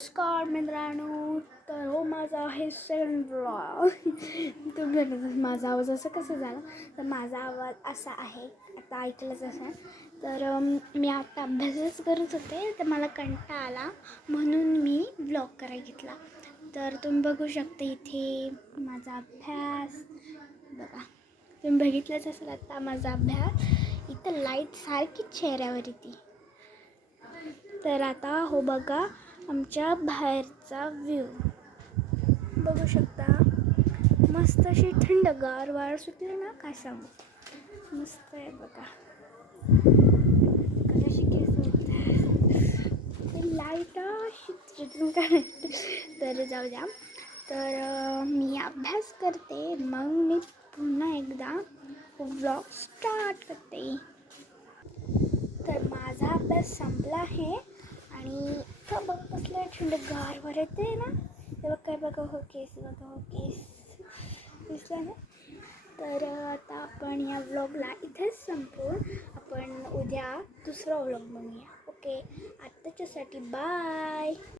नमस्कार मित्रांनो, तर हो माझा आहे सेकंड ब्लॉग. तुम्ही माझा आवाज असं कसं झाला, तर माझा आवाज असा आहे, आता ऐकलंच असेल. तर मी आता अभ्यासच करत होते, तर मला कंटाळा आला म्हणून मी ब्लॉग करायला घेतला. तर तुम्ही बघू शकता इथे माझा अभ्यास बघा. तुम्ही बघितलंच असेल आता माझा अभ्यास. इथं लाईट सारखी चेहऱ्यावर येते. तर आता हो बघा आमच्या बाहेरचा व्ह्यू बघू शकता. मस्त अशी थंडगार वार सुटली ना, काय सांगू, मस्त आहे बघा. कशी केस लाईट तर जाऊ द्या. तर मी अभ्यास करते, मग मी पुन्हा एकदा व्लॉग स्टार्ट करते. तर माझा अभ्यास संपला आहे आणि का बघ कसलं थंडगार वार येते ना, तेव्हा काय बघा हो केस, बघा हो केस दिसला ना. तर आता आपण या व्लॉगला इथेच संपवून आपण उद्या दुसरा व्लॉग बघूया. ओके, आत्ताच्यासाठी बाय.